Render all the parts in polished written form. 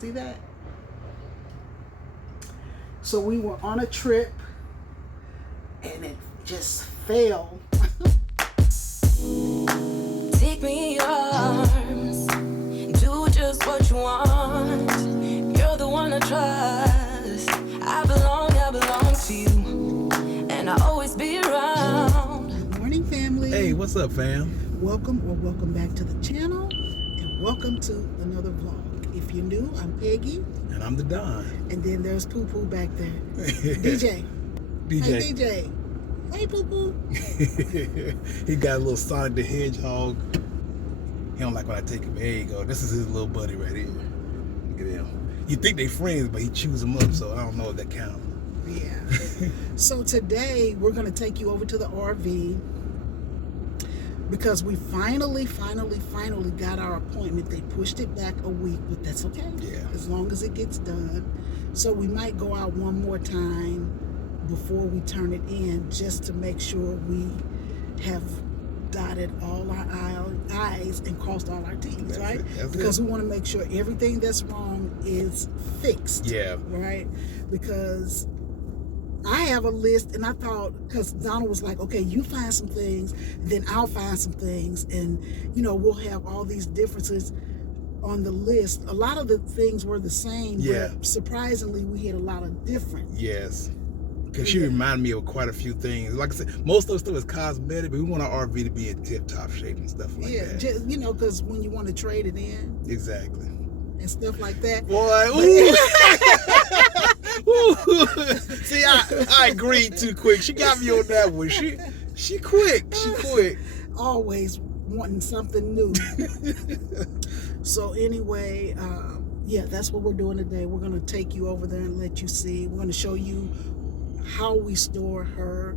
See that? So we were on a trip and it just fell. Take me in your arms, do just what you want. You're the one I trust. I belong to you, and I'll always be around. Good morning, family. Hey, what's up, fam? Welcome back to the channel, and welcome to another vlog. If you're new, I'm Peggy. And I'm the Don. And then there's Poo Poo back there. DJ. Hey, DJ. Hey, Poo Poo. He got a little Sonic the Hedgehog. He don't like when I take him. There you go. This is his little buddy right here. Look at him. You think they friends, but he chews them up, so I don't know if that counts. Yeah. So today, we're going to take you over to the RV because we finally got our appointment. They pushed it back a week, but that's okay. Yeah. As long as it gets done. So we might go out one more time before we turn it in, just to make sure we have dotted all our I's and crossed all our T's, right? Because we want to make sure everything that's wrong is fixed. Yeah. Right? Because I have a list, and I thought, because Donna was like, okay, you find some things, then I'll find some things, and, you know, we'll have all these differences on the list. A lot of the things were the same, but surprisingly, we had a lot of different. Yes. Because she reminded me of quite a few things. Like I said, most of the stuff is cosmetic, but we want our RV to be in tip-top shape and stuff like that. Yeah, just, you know, because when you want to trade it in. Exactly. And stuff like that. Boy, ooh. Ooh. See, I agreed too quick. She got me on that one. She quick. Always wanting something new. So anyway, yeah, that's what we're doing today. We're going to take you over there and let you see. We're going to show you how we store her.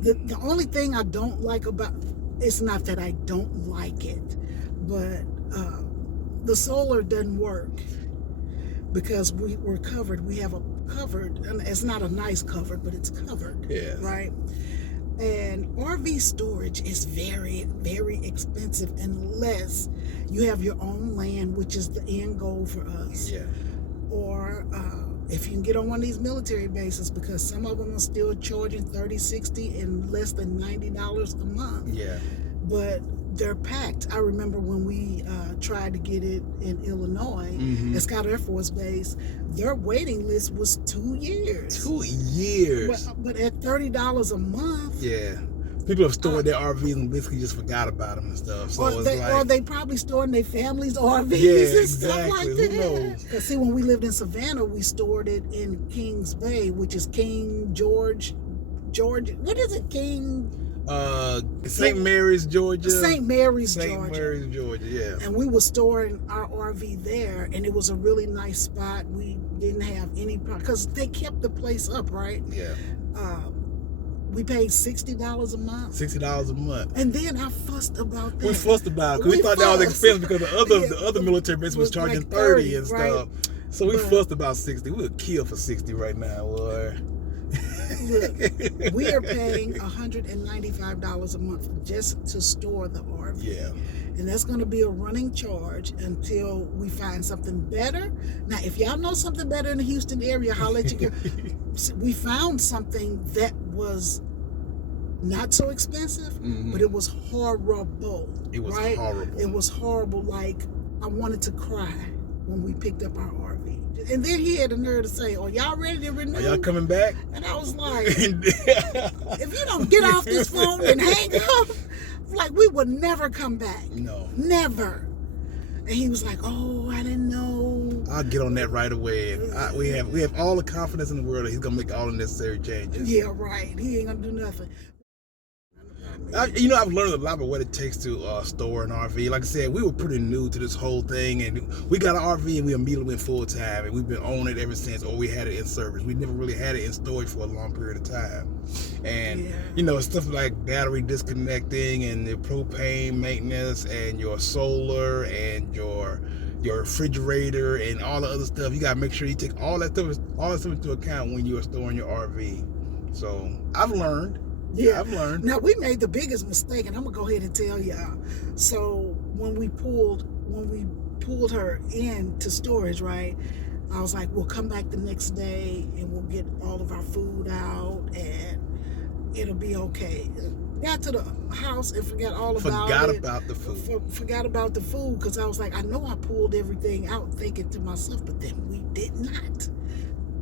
The only thing I don't like about, it's not that I don't like it, but the solar doesn't work because we're covered. We have a covered, and it's not a nice covered, but it's covered. Yeah. Right? And RV storage is very, very expensive unless you have your own land, which is the end goal for us. Yeah. Or if you can get on one of these military bases, because some of them are still charging $30, $60, and less than $90 a month. Yeah. But they're packed. I remember when we tried to get it in Illinois, at Scott Air Force Base, their waiting list was 2 years. 2 years. But at $30 a month. Yeah. People have stored their RVs and basically just forgot about them and stuff. So or they probably stored in their family's RVs and exactly. Stuff like that. Who knows? Because see, when we lived in Savannah, we stored it in Kings Bay, which is King George. What is it, King? St. Mary's, Georgia. St. Mary's, Georgia, yeah. And we were storing our RV there, and it was a really nice spot. We didn't have any problem, because they kept the place up, right? Yeah. We paid $60 a month. $60 a month. And then I fussed about that. We fussed about it, because we thought that was expensive, because the other military base was charging like 30 and stuff. Right? So we fussed about 60. We would kill for 60 right now, boy. Look, we are paying $195 a month just to store the RV. Yeah. And that's going to be a running charge until we find something better. Now, if y'all know something better in the Houston area, I'll let you go. We found something that was not so expensive, but it was horrible. It was horrible. It was horrible. Like, I wanted to cry when we picked up our RV. And then he had the nerve to say, "Are y'all ready to renew? Are y'all coming back?" And I was like, if you don't get off this phone and hang up, like, we would never come back. No. Never. And he was like, "Oh, I didn't know." I'll get on that right away. And we have all the confidence in the world that he's gonna make all the necessary changes. Yeah, right. He ain't gonna do nothing. I've learned a lot about what it takes to store an RV. Like I said, we were pretty new to this whole thing, and we got an RV and we immediately went full time, and we've been on it ever since, or we had it in service. We never really had it in storage for a long period of time. And, stuff like battery disconnecting and the propane maintenance and your solar and your refrigerator and all the other stuff. You got to make sure you take all that stuff into account when you are storing your RV. So I've learned. Yeah, I've learned. Now, we made the biggest mistake, and I'm gonna go ahead and tell y'all. So when we pulled her into storage, right? I was like, we'll come back the next day and we'll get all of our food out and it'll be okay. Got to the house and forgot all about it. Forgot about the food. Forgot about the food because I was like, I know I pulled everything out thinking to myself, but then we did not.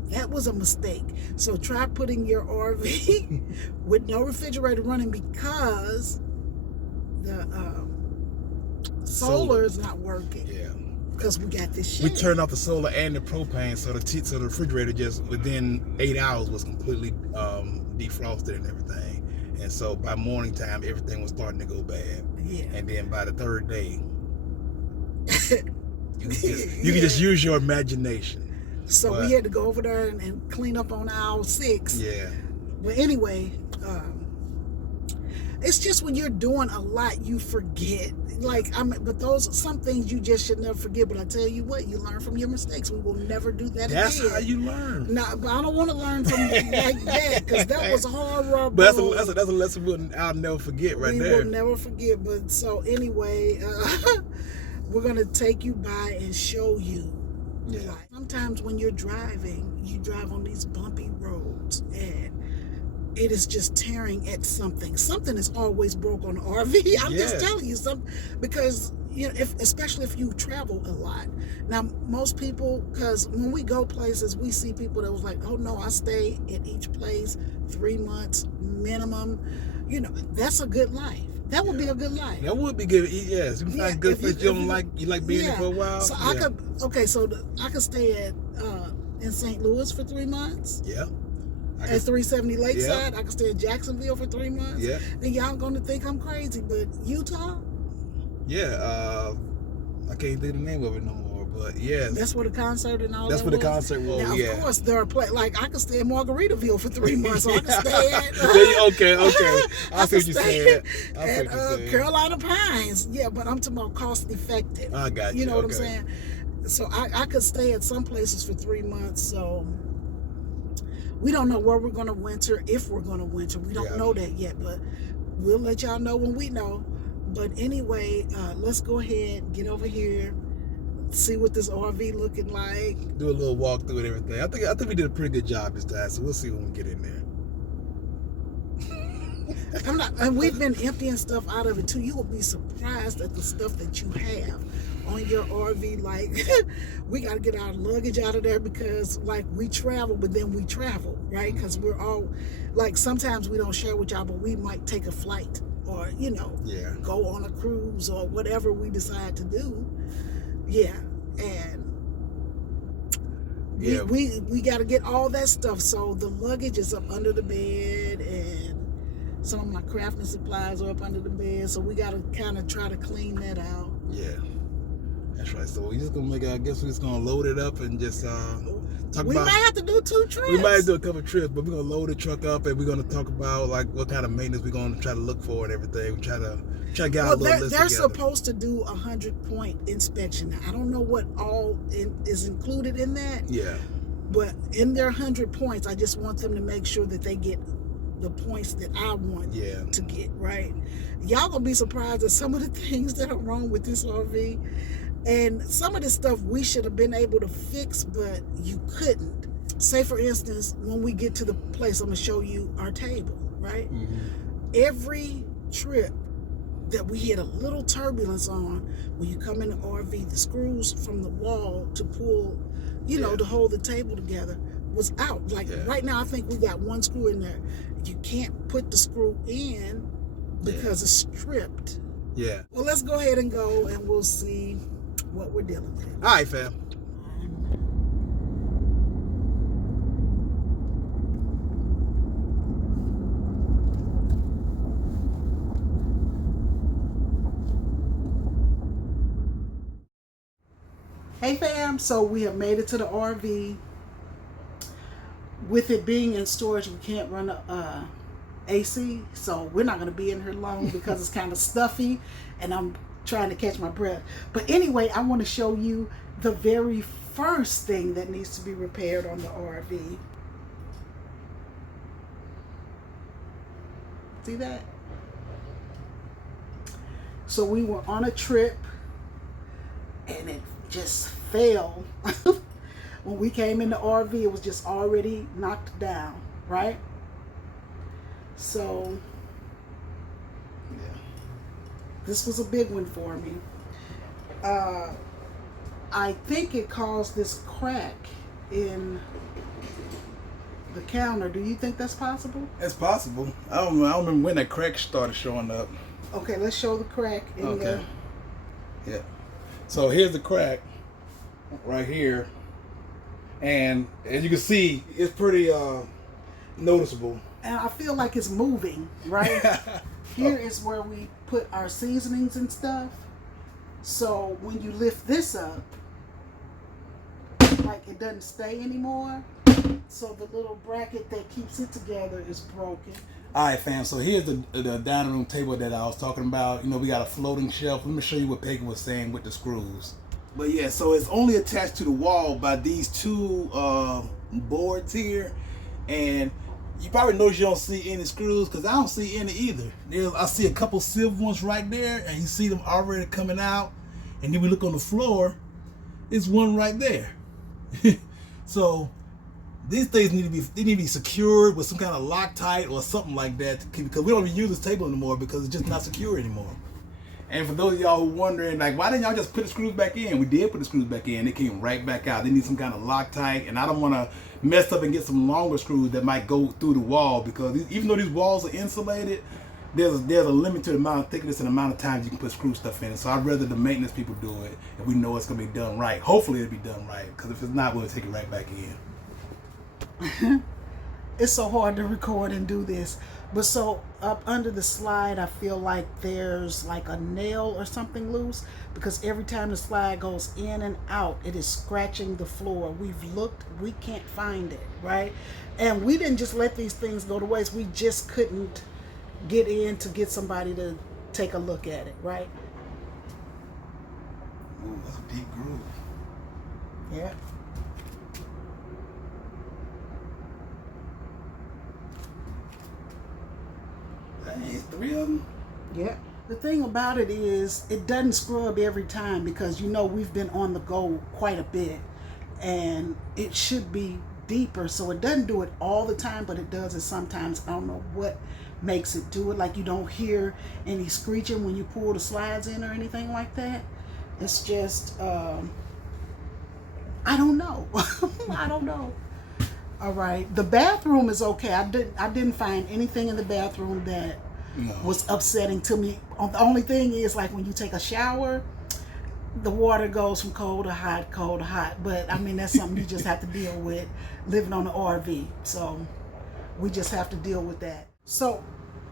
That was a mistake. So try putting your RV with no refrigerator running because the solar is not working. Yeah. Because we got this shit. We turned off the solar and the propane, so the refrigerator just within 8 hours was completely defrosted and everything. And so by morning time, everything was starting to go bad. Yeah. And then by the third day, you can just use your imagination. So we had to go over there and clean up on aisle 6. Yeah. But anyway, it's just when you're doing a lot, you forget. Like, but those are some things you just should never forget. But I tell you what, you learn from your mistakes. We will never do that again. That's how you learn. No, but I don't want to learn from like that because that was horrible. But that's a lesson I'll never forget there. We will never forget. But so anyway, we're going to take you by and show you. Yeah. Like, sometimes when you're driving, you drive on these bumpy roads and it is just tearing at something. Something is always broke on the RV. I'm just telling you something because especially if you travel a lot. Now, most people, because when we go places, we see people that was like, oh no, I stay at each place 3 months minimum. That's a good life. That would be a good life. That would be good. Yes, you find good place you don't like. You like being there for a while. So I could stay at in St. Louis for 3 months. Yeah. At 370 Lakeside, I could stay in Jacksonville for 3 months. Yeah. Then y'all gonna think I'm crazy, but Utah? Yeah, I can't think of the name of it no more, but yeah. That's where the concert and all That's that where the concert was, now, yeah. Of course, there are like I could stay in Margaritaville for 3 months, so I could stay at... okay. I see what you're saying. At Carolina Pines. Yeah, but I'm talking about cost effective. I got you. You know what I'm saying? So I could stay at some places for 3 months, so... We don't know where we're going to winter, if we're going to winter. We don't know that yet, but we'll let y'all know when we know. But anyway, let's go ahead, get over here, see what this RV looking like. Do a little walk through and everything. I think we did a pretty good job this time, so we'll see when we get in there. And we've been emptying stuff out of it too. You will be surprised at the stuff that you have on your RV. Like, we got to get our luggage out of there because, like, we travel, but then we travel, right? Because we're all, like, sometimes we don't share with y'all, but we might take a flight or, go on a cruise or whatever we decide to do. Yeah. And we got to get all that stuff. So the luggage is up under the bed and some of my crafting supplies are up under the bed. So we got to kind of try to clean that out. Yeah. That's right. So we're just gonna I guess we're just gonna load it up and just talk about. We might have to do 2 trips. We might do a couple of trips, but we're gonna load the truck up and we're gonna talk about like what kind of maintenance we're gonna try to look for and everything. We try to get our little list they're together. supposed to do 100-point inspection. Now, I don't know what all is included in that. Yeah. But in their 100 points, I just want them to make sure that they get the points that I want to get, right? Y'all gonna be surprised at some of the things that are wrong with this RV. And some of this stuff we should have been able to fix, but you couldn't. Say, for instance, when we get to the place, I'm going to show you our table, right? Mm-hmm. Every trip that we had a little turbulence on, when you come in the RV, the screws from the wall to pull, to hold the table together was out. Like right now, I think we got 1 screw in there. You can't put the screw in because it's stripped. Yeah. Well, let's go ahead and go and we'll see what we're dealing with. All right, fam. Hey fam, so we have made it to the RV. With it being in storage, we can't run a AC, so we're not going to be in here long because it's kind of stuffy and I'm trying to catch my breath. But anyway, I want to show you the very first thing that needs to be repaired on the RV. See that? So we were on a trip and it just fell When we came in the RV, it was just already knocked down, right? So Yeah. this was a big one for me. I think it caused this crack in the counter. Do you think that's possible? It's possible. I don't remember when that crack started showing up. Okay, let's show the crack in the... Yeah. So here's the crack right here. And as you can see, it's pretty noticeable. And I feel like it's moving, right? Here is where we put our seasonings and stuff. So when you lift this up, like it doesn't stay anymore. So the little bracket that keeps it together is broken. All right, fam. So here's the dining room table that I was talking about. You know, we got a floating shelf. Let me show you what Peggy was saying with the screws. But yeah, so it's only attached to the wall by these two boards here. And you probably notice you don't see any screws because I don't see any either. I see a couple silver ones right there, and you see them already coming out. And then we look on the floor, it's one right there. So these things need to be secured with some kind of Loctite or something like that, because we don't even use this table anymore because it's just not secure anymore. And for those of y'all who are wondering, like, why didn't y'all just put the screws back in? We did put the screws back in. They came right back out. They need some kind of Loctite, and I don't want to mess up and get some longer screws that might go through the wall, because even though these walls are insulated, there's a limit to the amount of thickness and the amount of times you can put screw stuff in it. So I'd rather the maintenance people do it, and we know it's going to be done right. Hopefully it'll be done right, because if it's not, we'll take it right back in. It's so hard to record and do this. But so up under the slide, I feel like there's like a nail or something loose, because every time the slide goes in and out, it is scratching the floor. We've looked, we can't find it, right? And we didn't just let these things go to waste. We just couldn't get in to get somebody to take a look at it, right? Ooh, that's a deep groove. Yeah. Dang, 3 of them? Yeah. The thing about it is, it doesn't scrub every time, because you know we've been on the go quite a bit, and it should be deeper, so it doesn't do it all the time, but it does it sometimes. I don't know what makes it do it. Like, you don't hear any screeching when you pull the slides in or anything like that. It's just I don't know. I don't know. All right, the bathroom is okay. I didn't find anything in the bathroom that was upsetting to me. The only thing is, like, when you take a shower, the water goes from cold to hot, cold to hot. But I mean, that's something you just have to deal with living on the RV. So we just have to deal with that. So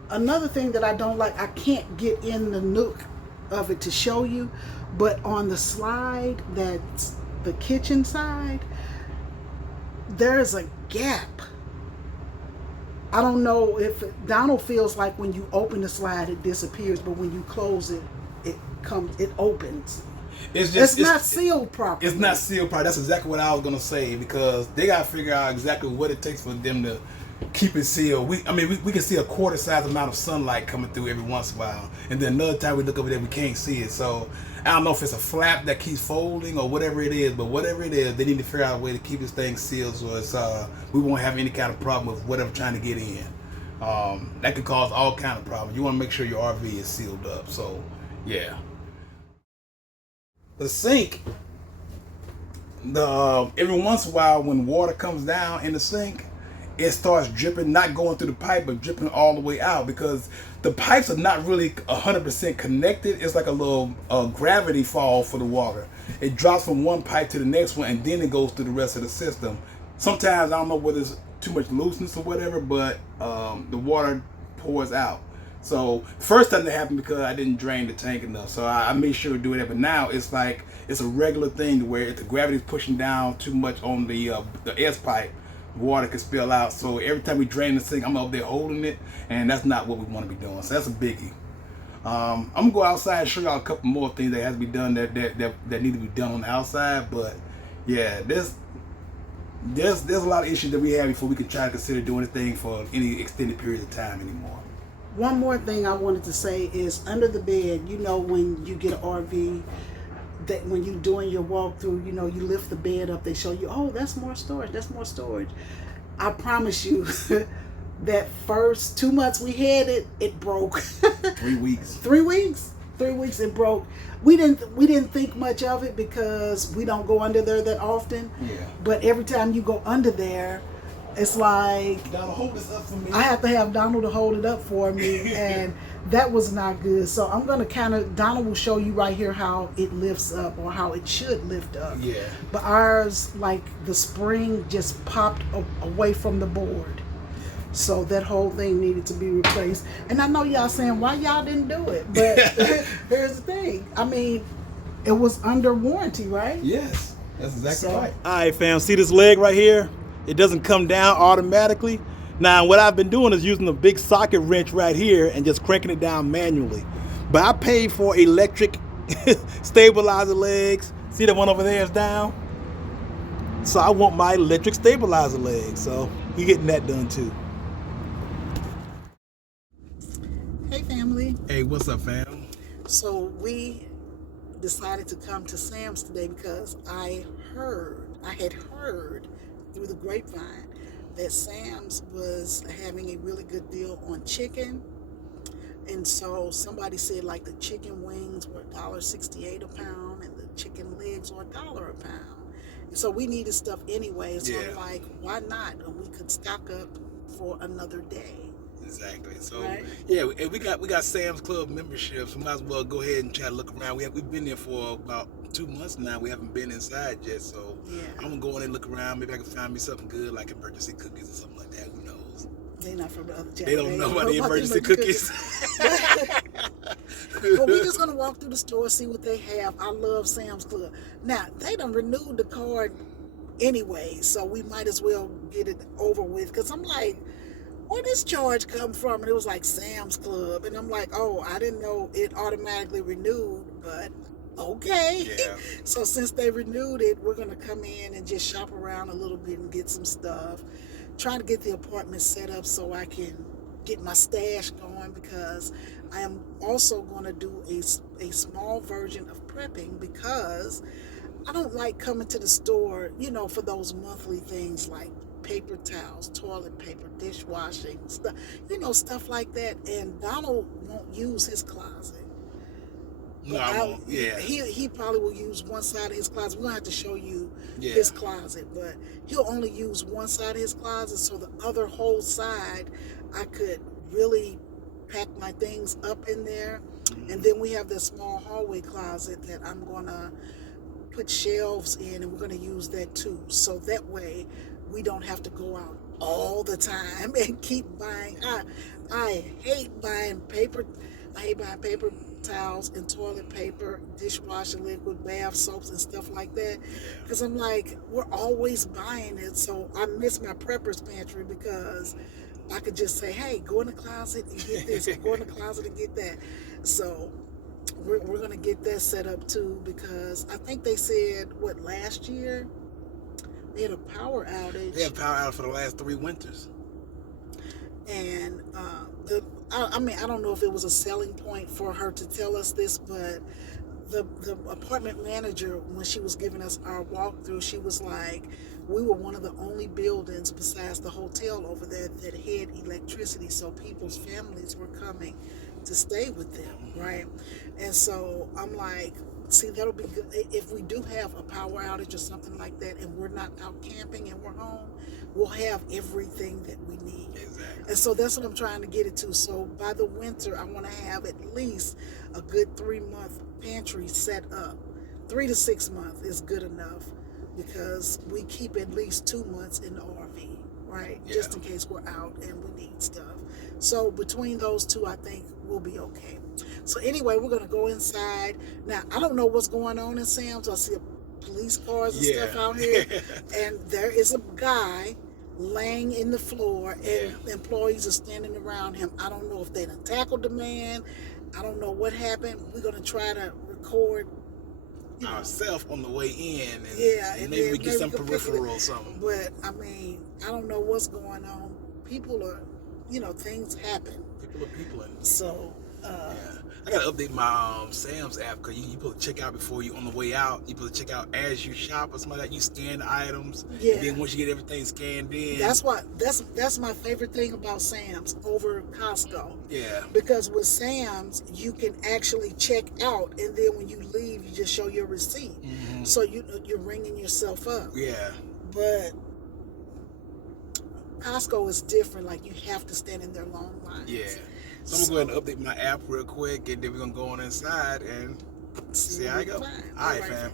another thing that I don't like, I can't get in the nook of it to show you, but on the slide that's the kitchen side, there's a gap. I don't know if Donald feels like when you open the slide it disappears, but when you close it, it opens. It's not sealed properly. It's not sealed properly. That's exactly what I was gonna say, because they gotta figure out exactly what it takes for them to keep it sealed. We can see a quarter size amount of sunlight coming through every once in a while, and then another time we look over there we can't see it. So I don't know if it's a flap that keeps folding or whatever it is, but whatever it is, they need to figure out a way to keep this thing sealed so it's we won't have any kind of problem with whatever trying to get in. That could cause all kind of problems. You want to make sure your RV is sealed up. So yeah. The sink, every once in a while when water comes down in the sink, it starts dripping, not going through the pipe, but dripping all the way out, because the pipes are not really 100% connected. It's like a little gravity fall for the water. It drops from one pipe to the next one, and then it goes through the rest of the system. Sometimes, I don't know whether it's too much looseness or whatever, but the water pours out. So first time that happened because I didn't drain the tank enough, so I made sure to do that. But now it's like it's a regular thing where if the gravity is pushing down too much on the S pipe, water can spill out. So every time we drain the sink, I'm up there holding it, and that's not what we want to be doing. So that's a biggie. I'm gonna go outside and show y'all a couple more things that has to be done that need to be done on the outside. But yeah, there's a lot of issues that we have before we can try to consider doing anything for any extended period of time anymore. One more thing I wanted to say is, under the bed, you know, when you get an RV, that when you're doing your walkthrough, you know, you lift the bed up, they show you, oh, that's more storage, that's more storage. I promise you, that first 2 months we had it, it broke. 3 weeks. 3 weeks. 3 weeks it broke. We didn't think much of it because we don't go under there that often. Yeah. But every time you go under there, it's like Donald, hold this up for me. I have to have Donald to hold it up for me, and that was not good. So I'm gonna Donald will show you right here how it lifts up or how it should lift up. Yeah. But ours, like the spring just popped away from the board. So that whole thing needed to be replaced. And I know y'all saying, why y'all didn't do it? But here's the thing. I mean, it was under warranty, right? Yes, that's exactly right. All right, fam, see this leg right here? It doesn't come down automatically. Now, what I've been doing is using a big socket wrench right here and just cranking it down manually. But I paid for electric stabilizer legs. See that one over there is down? So I want my electric stabilizer legs. So you're getting that done too. Hey, family. Hey, what's up, fam? So we decided to come to Sam's today because I had heard through the grapevine that Sam's was having a really good deal on chicken. And so somebody said like the chicken wings were $1.68 a pound and the chicken legs were $1 a pound. And so we needed stuff anyway. So I'm like, why not? And we could stock up for another day. Exactly. So right? yeah, and we got Sam's Club memberships. We might as well go ahead and try to look around. We've been there for about 2 months now. We haven't been inside yet, so I'm gonna go in and look around. Maybe I can find me something good like emergency cookies or something like that. Who knows? They're not from the other channel. They don't know about the emergency cookies. But we're just gonna walk through the store, see what they have. I love Sam's Club. Now they done renewed the card anyway, so we might as well get it over with. Because I'm like, where this charge come from? And it was like Sam's Club, and I'm like, oh, I didn't know it automatically renewed, but okay. Yeah. So since they renewed it, we're gonna come in and just shop around a little bit and get some stuff. Trying to get the apartment set up so I can get my stash going, because I am also going to do a small version of prepping, because I don't like coming to the store, you know, for those monthly things like paper towels, toilet paper, dishwashing, stuff, you know, stuff like that. And Donald won't use his closet. No, I won't. Yeah. He probably will use one side of his closet. We're going to have to show you his closet, but he'll only use one side of his closet, so the other whole side, I could really pack my things up in there. And then we have this small hallway closet that I'm going to put shelves in, and we're going to use that too. So that way we don't have to go out all the time and keep buying. I hate buying paper. I hate buying paper towels and toilet paper, dishwasher liquid, bath soaps and stuff like that, because I'm like, we're always buying it. So I miss my prepper's pantry, because I could just say, hey, go in the closet and get this, or go in the closet and get that. So we're going to get that set up too, because I think they said, last year they had a power outage. They had power outage for the last 3 winters. And I mean, I don't know if it was a selling point for her to tell us this, but the apartment manager, when she was giving us our walkthrough, she was like, we were one of the only buildings besides the hotel over there that had electricity, so people's families were coming to stay with them, right? And so I'm like, see, that'll be good. If we do have a power outage or something like that, and we're not out camping and we're home, we'll have everything that we need. Exactly. And so that's what I'm trying to get it to. So by the winter, I want to have at least a good 3-month pantry set up. 3 to 6 months is good enough, because we keep at least 2 months in the RV, right? Yeah. Just in case we're out and we need stuff. So between those two, I think we'll be okay. So anyway, we're going to go inside. Now, I don't know what's going on in Sam's. I see police cars and stuff out here. And there is a guy laying in the floor, and employees are standing around him. I don't know if they done tackled the man. I don't know what happened. We're going to try to record ourselves on the way in, and and maybe we get some peripheral or something. But I mean, I don't know what's going on. People are, things happen. People are peopling. So I gotta update my Sam's app because you put checkout before you on the way out. You put checkout as you shop or something like that. You scan the items. Yeah. And then once you get everything scanned in. That's my favorite thing about Sam's over Costco. Yeah. Because with Sam's, you can actually check out, and then when you leave, you just show your receipt. Mm-hmm. So you're ringing yourself up. Yeah. But Costco is different. Like, you have to stand in their long lines. Yeah. So I'm going to go ahead and update my app real quick, and then we're going to go on inside and see how I go. All right, fam.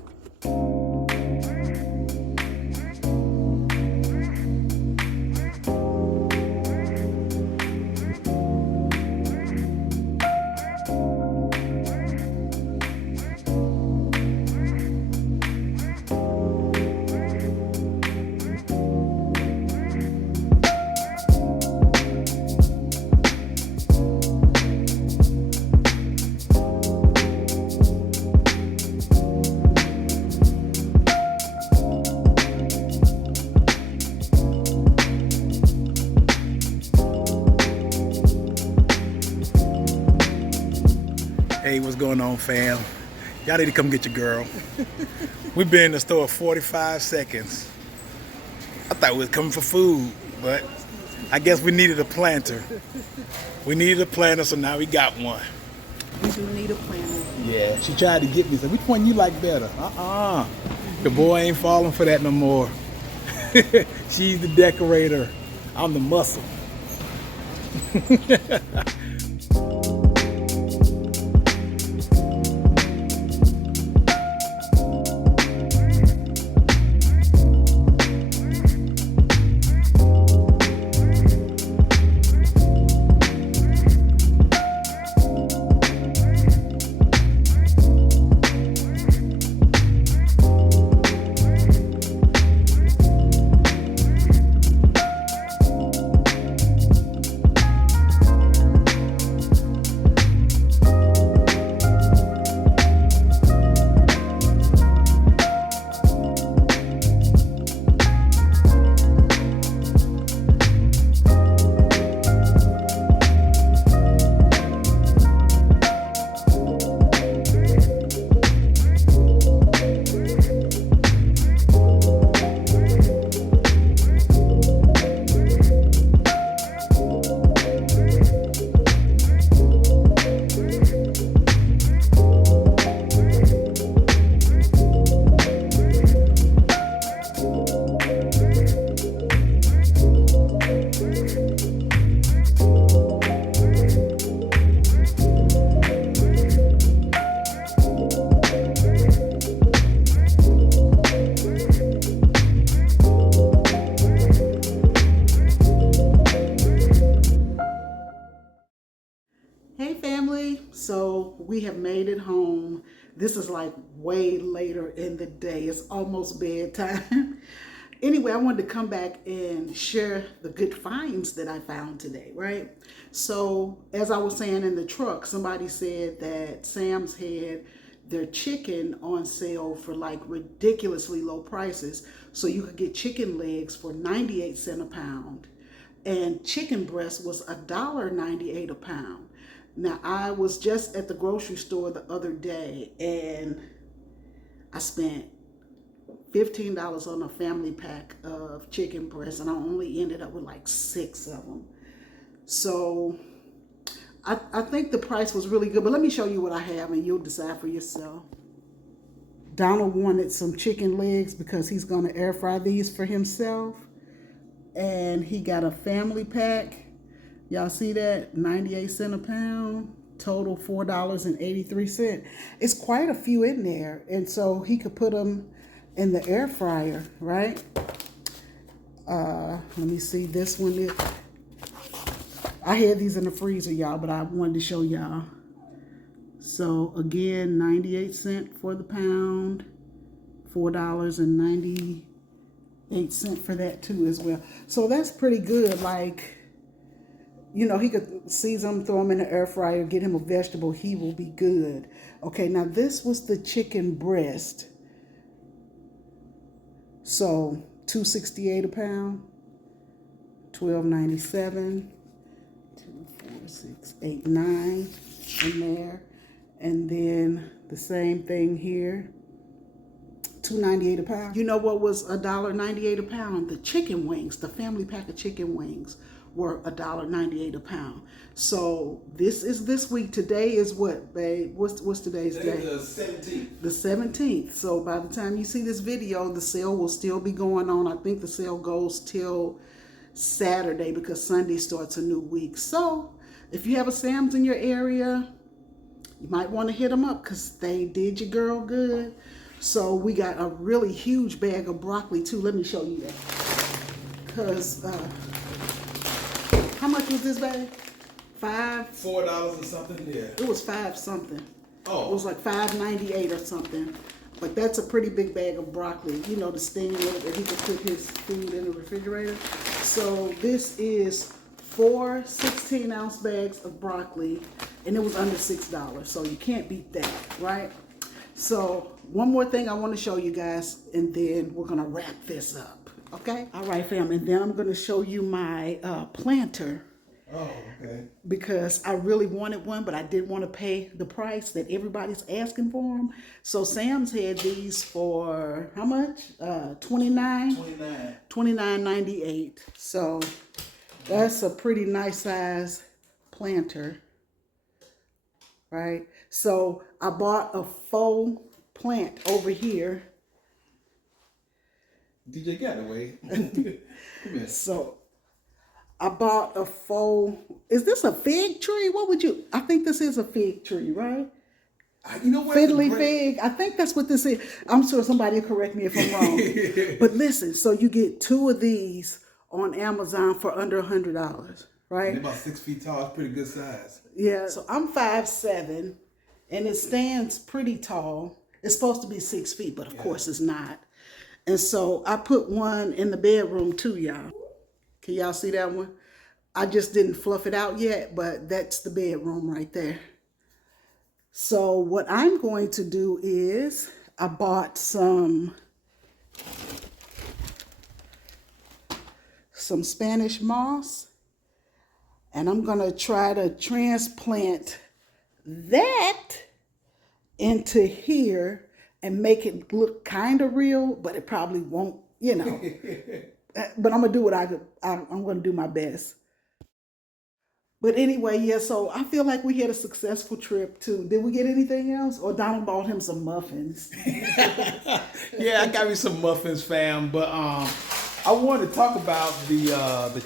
Hey, what's going on, fam? Y'all need to come get your girl. We've been in the store 45 seconds. I thought we was coming for food, but I guess we needed a planter. We needed a planter, so now we got one. We do need a planner. Yeah, she tried to get me. So which one you like better? The boy ain't falling for that no more. She's the decorator. I'm the muscle. Hey family, so we have made it home. This is like way later in the day. It's almost bedtime. Anyway, I wanted to come back and share the good finds that I found today, right? So as I was saying in the truck, somebody said that Sam's had their chicken on sale for like ridiculously low prices. So you could get chicken legs for 98 cents a pound, and chicken breast was $1.98 a pound. Now, I was just at the grocery store the other day and I spent $15 on a family pack of chicken breasts, and I only ended up with like 6 of them. So I think the price was really good, but let me show you what I have and you'll decide for yourself. Donald wanted some chicken legs because he's going to air fry these for himself, and he got a family pack. Y'all see that? 98 cents a pound, total $4.83. It's quite a few in there, and so he could put them in the air fryer, right? Let me see, this one. I had these in the freezer, y'all, but I wanted to show y'all. So again, 98 cents for the pound, $4.98 for that too as well. So that's pretty good. Like, you know, he could season them, throw them in the air fryer, get him a vegetable, he will be good. Okay, now this was the chicken breast. So $2.68 a pound, $12.97. 4, 6, 8, 9 in there. And then the same thing here, $2.98 a pound. You know what was $1.98 a pound? The chicken wings, the family pack of chicken wings were $1.98 a pound. So this is this week. Today is what, babe? What's today's day? The 17th. The 17th. So by the time you see this video, the sale will still be going on. I think the sale goes till Saturday because Sunday starts a new week. So if you have a Sam's in your area, you might want to hit them up because they did your girl good. So we got a really huge bag of broccoli too. Let me show you that. Because how much was this bag? $4 and something, yeah. It was $5 something. Oh. It was like $5.98 or something. But that's a pretty big bag of broccoli. You know, the steam with that he could put his food in the refrigerator. So this is 4 16-ounce bags of broccoli, and it was under $6. So you can't beat that, right? So one more thing I want to show you guys, and then we're gonna wrap this up. Okay? All right, fam. And then I'm gonna show you my planter. Oh, okay. Because I really wanted one, but I didn't want to pay the price that everybody's asking for them. So Sam's had these for how much? $29.98. So that's a pretty nice size planter, right? So I bought a faux plant over here. DJ got away. Come here. So I bought a faux, is this a fig tree? What would you, I think this is a fig tree, right? You know what? Fiddly fig. I think that's what this is. I'm sure somebody will correct me if I'm wrong. But listen, so you get 2 of these on Amazon for under $100, right? They're about 6 feet tall. It's pretty good size. Yeah, so I'm 5'7", and it stands pretty tall. It's supposed to be 6 feet, but of course it's not. And so I put one in the bedroom too, y'all. Can y'all see that one? I just didn't fluff it out yet, but that's the bedroom right there. So what I'm going to do is I bought some Spanish moss, and I'm going to try to transplant that into here and make it look kind of real, but it probably won't, you know. But I'm gonna do what I'm gonna do my best. But anyway, yeah, so I feel like we had a successful trip too. Did we get anything else? Or Donald bought him some muffins. Yeah, I got me some muffins, fam. But I wanted to talk about the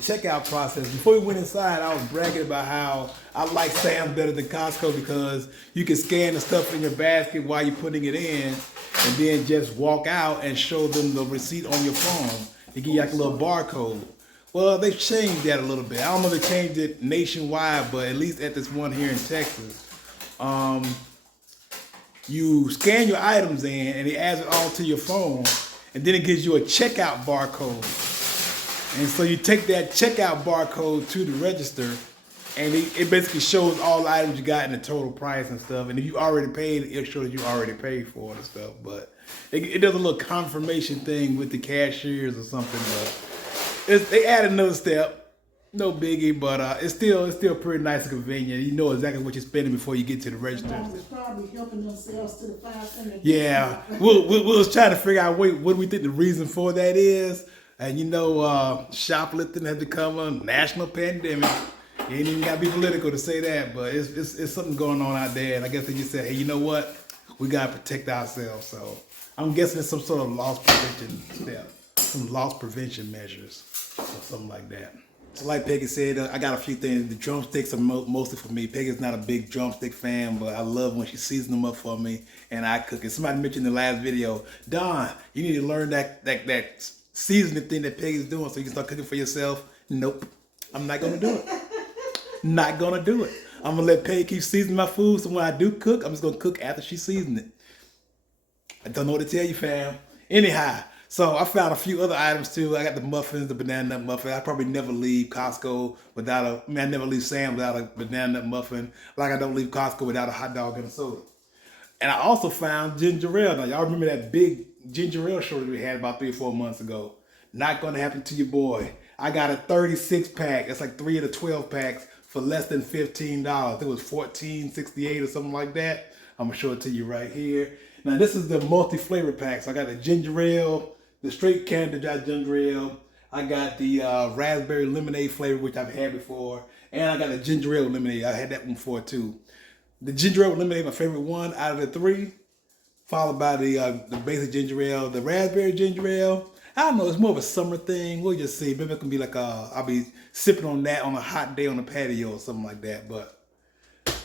checkout process. Before we went inside, I was bragging about how I like Sam's better than Costco because you can scan the stuff in your basket while you're putting it in, and then just walk out and show them the receipt on your phone. They give you like a little barcode. Well, they've changed that a little bit. I don't know if they changed it nationwide, but at least at this one here in Texas, you scan your items in and it adds it all to your phone, and then it gives you a checkout barcode. And so you take that checkout barcode to the register, and it basically shows all the items you got and the total price and stuff. And if you already paid, it'll show that you already paid for it and stuff. But it does a little confirmation thing with the cashiers or something. But they added another step, no biggie. But it's still pretty nice and convenient. You know exactly what you're spending before you get to the register. They're probably helping themselves to the 5 cent. Yeah, we was trying to figure out what do we think the reason for that is. And you know, shoplifting has become a national pandemic. You ain't even got to be political to say that, but it's something going on out there. And I guess they just said, hey, you know what? We got to protect ourselves. So I'm guessing it's some sort of loss prevention step, some loss prevention measures or something like that. So like Peggy said, I got a few things. The drumsticks are mostly for me. Peggy's not a big drumstick fan, but I love when she seasons them up for me and I cook it. Somebody mentioned in the last video, Don, you need to learn that seasoning thing that Peggy's doing so you can start cooking for yourself. Nope, I'm not going to do it. Not gonna do it. I'm gonna let Peggy keep seasoning my food, so when I do cook, I'm just gonna cook after she seasons it. I don't know what to tell you, fam. Anyhow, so I found a few other items too. I got the muffins, the banana nut muffin. I probably never leave Costco without I never leave Sam without a banana nut muffin, like I don't leave Costco without a hot dog and a soda. And I also found ginger ale. Now, y'all remember that big ginger ale shortage we had about 3 or 4 months ago? Not gonna happen to your boy. I got a 36 pack. That's like 3 of the 12 packs for less than $15. I think it was $14.68 or something like that. I'm gonna show it to you right here. Now this is the multi-flavor pack. So I got the ginger ale, the straight Canada Dry ginger ale. I got the raspberry lemonade flavor, which I've had before, and I got the ginger ale lemonade. I had that one before too. The ginger ale lemonade, my favorite one out of the three, followed by the basic ginger ale, the raspberry ginger ale. I don't know, it's more of a summer thing. We'll just see. Maybe it can be like I'll be sipping on that on a hot day on the patio or something like that. But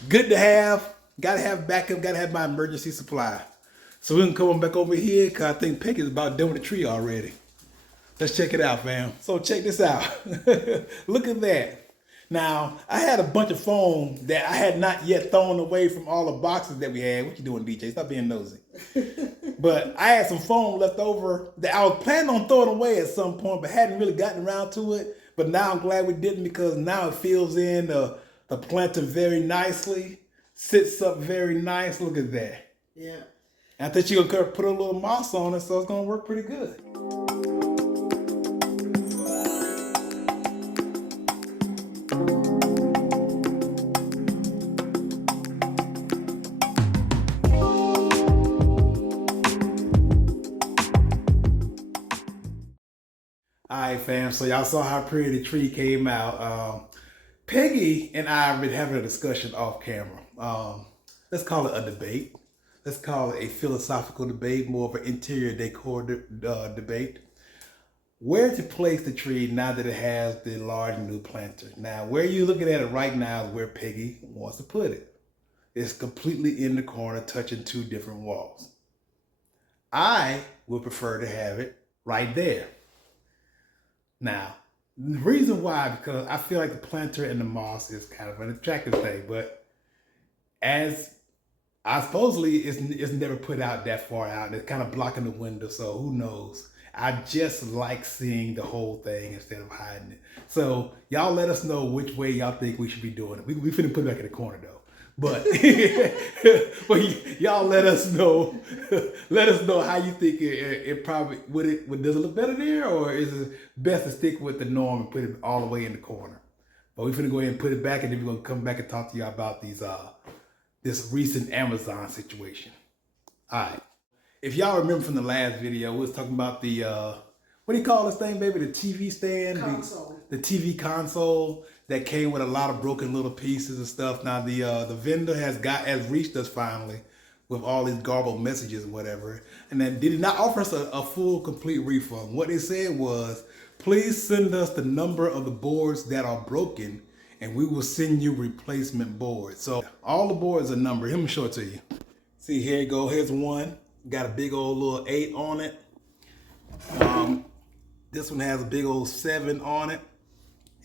good to have. Gotta have backup. Gotta have my emergency supply. So we can come on back over here because I think Peggy's about done with the tree already. Let's check it out, fam. So check this out. Look at that. Now, I had a bunch of foam that I had not yet thrown away from all the boxes that we had. What you doing, DJ? Stop being nosy. But I had some foam left over that I was planning on throwing away at some point, but hadn't really gotten around to it. But now I'm glad we didn't because now it fills in the planter very nicely, sits up very nice. Look at that. Yeah. I think you're going to put a little moss on it, so it's going to work pretty good. Alright fam, so y'all saw how pretty the tree came out. Peggy and I have been having a discussion off camera. Let's call it a debate. Let's call it a philosophical debate, more of an interior decor debate. Where to place the tree now that it has the large new planter. Now, where you're looking at it right now is where Peggy wants to put it. It's completely in the corner, touching two different walls. I would prefer to have it right there. Now, the reason why, because I feel like the planter and the moss is kind of an attractive thing, but as I supposedly it's never put out that far out, and it's kind of blocking the window, so who knows. I just like seeing the whole thing instead of hiding it. So y'all let us know which way y'all think we should be doing it. We finna put it back in the corner though. But, but y'all let us know. Let us know how you think it probably does it look better there, or is it best to stick with the norm and put it all the way in the corner? But we're gonna go ahead and put it back, and then we're gonna come back and talk to you about these this recent Amazon situation. All right. If y'all remember from the last video, we was talking about the what do you call this thing, baby? The TV stand, Console. The TV console that came with a lot of broken little pieces and stuff. Now the vendor has reached us finally with all these garbled messages and whatever, and then did not offer us a full complete refund. What they said was, please send us the number of the boards that are broken, and we will send you replacement boards. So all the boards are numbered. Let me show it to you. See, here you go. Here's one. Got a big old little 8 on it. This one has a big old 7 on it.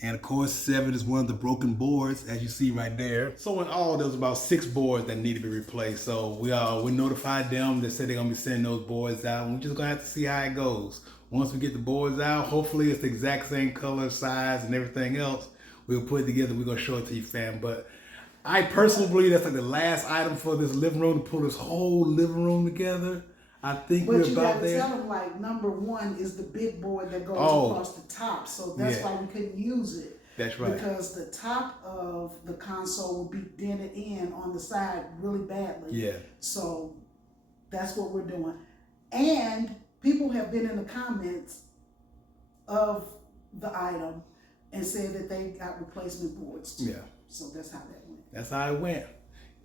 And of course, 7 is one of the broken boards, as you see right there. So in all, there's about 6 boards that need to be replaced. So we notified them. They said they're gonna be sending those boards out. And we're just gonna have to see how it goes. Once we get the boards out, hopefully it's the exact same color, size, and everything else. We'll put it together. We're gonna show it to you, fam. But I personally believe that's like the last item for this living room, to pull this whole living room together. I think we're about there. But you gotta tell them, like, number 1 is the big board that goes across the top. So that's why we couldn't use it. That's right. Because the top of the console will be dented in on the side really badly. Yeah. So that's what we're doing. And people have been in the comments of the item and said that they got replacement boards too. Yeah. So that's how that went. That's how it went.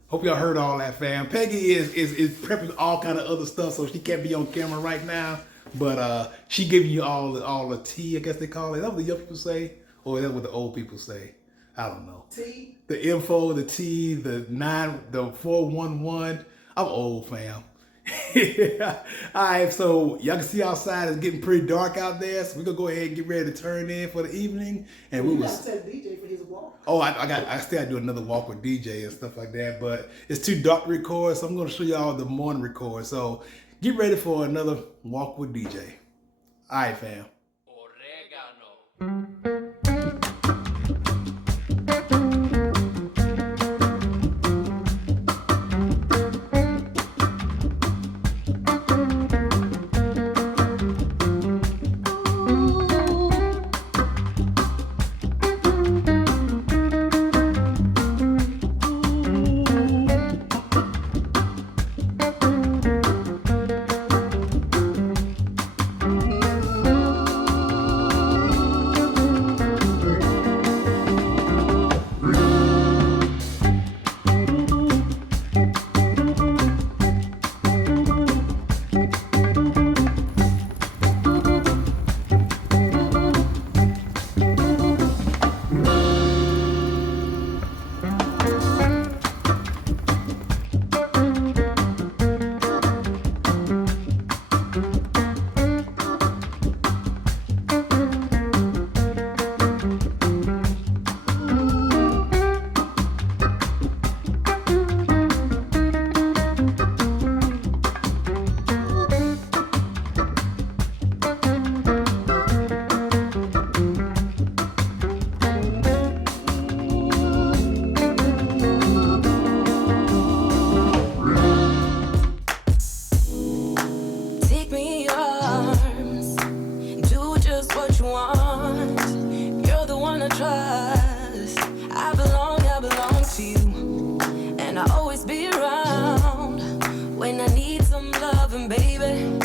Hope y'all heard all that, fam. Peggy is prepping all kind of other stuff, so she can't be on camera right now. But she giving you all the tea, I guess they call it. Is that what the young people say? Or is that what the old people say? I don't know. T? The info, the T, the 411. I'm old, fam. All right, so y'all can see outside it's getting pretty dark out there, so we're gonna go ahead and get ready to turn in for the evening. And we gotta take DJ for his walk. Oh, I still gotta do another walk with DJ and stuff like that, but it's too dark to record, so I'm gonna show y'all the morning record. So get ready for another walk with DJ. All right, fam. Oregano. when I need some loving, baby.